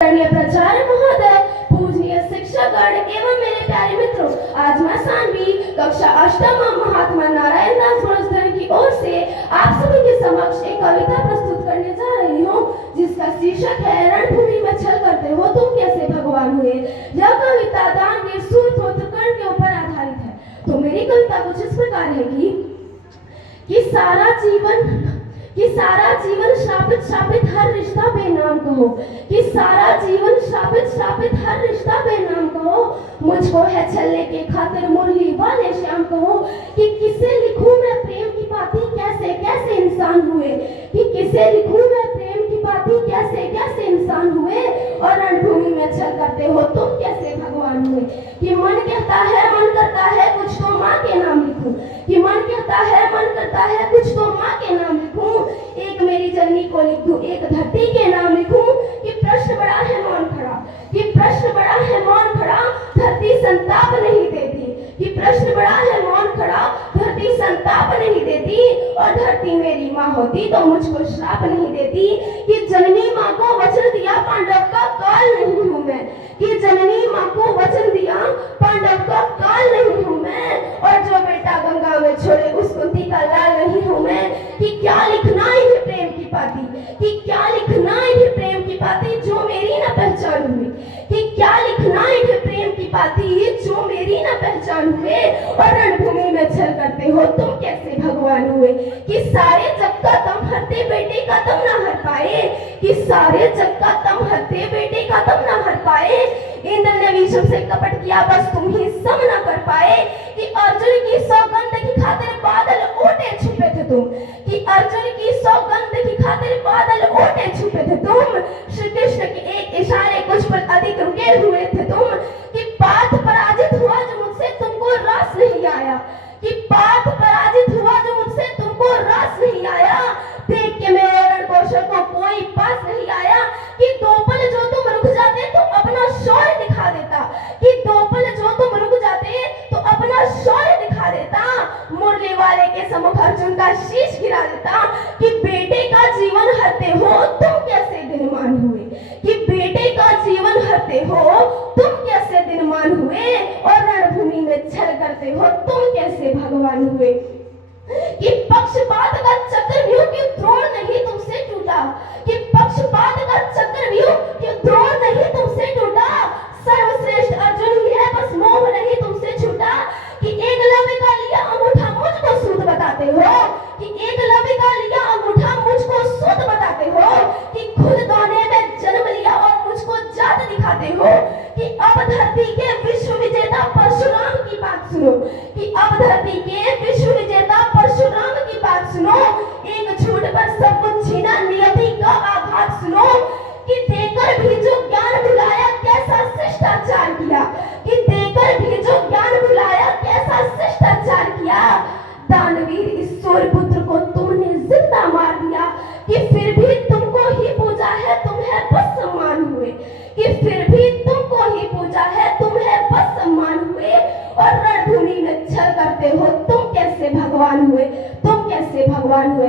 प्राचार्य महोदय, पूजनीय शिक्षकगण एवं मेरे प्यारे मित्रों, आज मैं सानवी कक्षा अष्टम महात्मा नारायण दास गुरुस्थान की ओर से आप सभी के समक्ष एक कविता प्रस्तुत करने जा रही हूँ, जिसका शीर्षक है रणभूमि में छल करते हो तुम कैसे भगवान हुए। यह कविता दानवीर सूर्यपुत्र कर्ण के ऊपर आधारित है। तो मेरी कविता कुछ इस प्रकार है कि सारा जीवन श्रापित हर रिश्ता बेनाम कहो, कि सारा जीवन श्रापित हर रिश्ता बेनाम कहो, मुझको है छलने के खातिर मुरली वाले श्याम कहो, कि किसे लिखूं मैं प्रेम की पाती कैसे कैसे इंसान हुए, कि किसे लिखूं मैं प्रेम की पाती कैसे कैसे इंसान हुए, और रणभूमि में छल करते हो तुम कैसे भगवान हुए। कि मन कहता है मन करता है कुछ तो माँ के नाम लिखूं, कि मन कहता है मन करता है कुछ तो माँ के नाम लिखूं, एक मेरी जननी को लिख दूं एक धरती के नाम लिखूं, कि प्रश्न बड़ा है मौन खड़ा, कि प्रश्न बड़ा है मौन खड़ा, धरती संताप नहीं देती, कि प्रश्न बड़ा है मौन खड़ा, धरती संताप नहीं देती, और धरती मेरी माँ होती तो मुझको श्राप नहीं देती, कि जननी माँ को वचन दिया पांडव का काल नहीं हूँ मैं, कि जननी माँ को वचन दिया पांडव का काल नहीं हूँ मैं, और जो बेटा गंगा में छोड़े उस कुंती का लाल नहीं हूँ मैं, कि क्या लिखना इन्हें प्रेम की पाती, कि क्या लिखना इन्हें प्रेम की पाती जो मेरी न पहचान हुई, कि क्या लिखना इन्हें प्रेम की पाती जो मेरी न पहचान हुए, और रणभूमि में छल करते हो तुम कैसे भगवान हुए। कि सारे जग का तम हरते बेटे का तम न हर पाए, कि सारे जग का तम हरते बेटे का तम न हर पाए, इंद्र ने विषम से कपट किया बस तुम ही सम न कर पाए, कि अर्जुन की सौगंध की खातिर बादल ओटे छुपे थे तुम, कि अर्जुन की सौगंध की खातिर बादल ओटे छुपे थे तुम, श्री कृष्ण के एक इशारे कुछ पर अधिक रुके हुए थे तुम, कि पाथ पराजित हुआ जो मुझसे तुमको रास नहीं आया, कि पाथ पराजित हुआ जो मुझसे तुमको रास नहीं आया, देख के मेरे रणघोषों को कोई पास नहीं आया, कि दो पल जो तुम रुक जाते तो अपना शौर्य दिखा देता, कि दो पल जो तुम रुक जाते तो अपना शौर्य दिखा देता, मुरली वाले के सम्मुख अर्जुन का शीश गिरा देता, कि बेटे का जीवन हरते हो तुम कैसे दिनमान हुए, कि बेटे का जीवन हरते हो तुम कैसे दिनमान हुए, और रणभूमि में छल करते हो तुम कैसे भगवान हुए। कि पक्षपात का चक्रव्यूह क्यों द्रोण नहीं तुमसे टूटा, कि पक्षपात का चक्रव्यूह क्यों द्रोण नहीं तुमसे टूटा, सर्वश्रेष्ठ अर्जुन ही है बस मोह नहीं तुमसे छूटा, कि एकलव्य का लिया अंगूठा मुझको सूद बताते हो, कि एकलव्य का लिया अंगूठा मुझको सूद बताते हो, कि खुद दोने में जन्म लिया और मुझको जात दिखाते हो, कि अब धरती के विश्व विजेता परशुराम की बात सुनो, कि अब धरती के विश्व विजेता परशुराम की बात सुनो, एक झूठ पर सब कुछ छीना नियति का आघात सुनो, कि देकर भी जो ज्ञान भुलाया कैसा शिष्टाचार किया, कि देकर भी जो ज्ञान भुलाया कैसा शिष्टाचार किया, दानवीर इस सूर्यपुत्र को तुमने जिंदा मार दिया, कि फिर भी तुमको ही पूजा है तुम है बस सम्मान हुए, कि फिर भी तुमको ही पूजा है तुम है बस सम्मान हुए, और रणभूमि में छल करते हो तुम कैसे भगवान हुए, तुम कैसे भगवान हुए।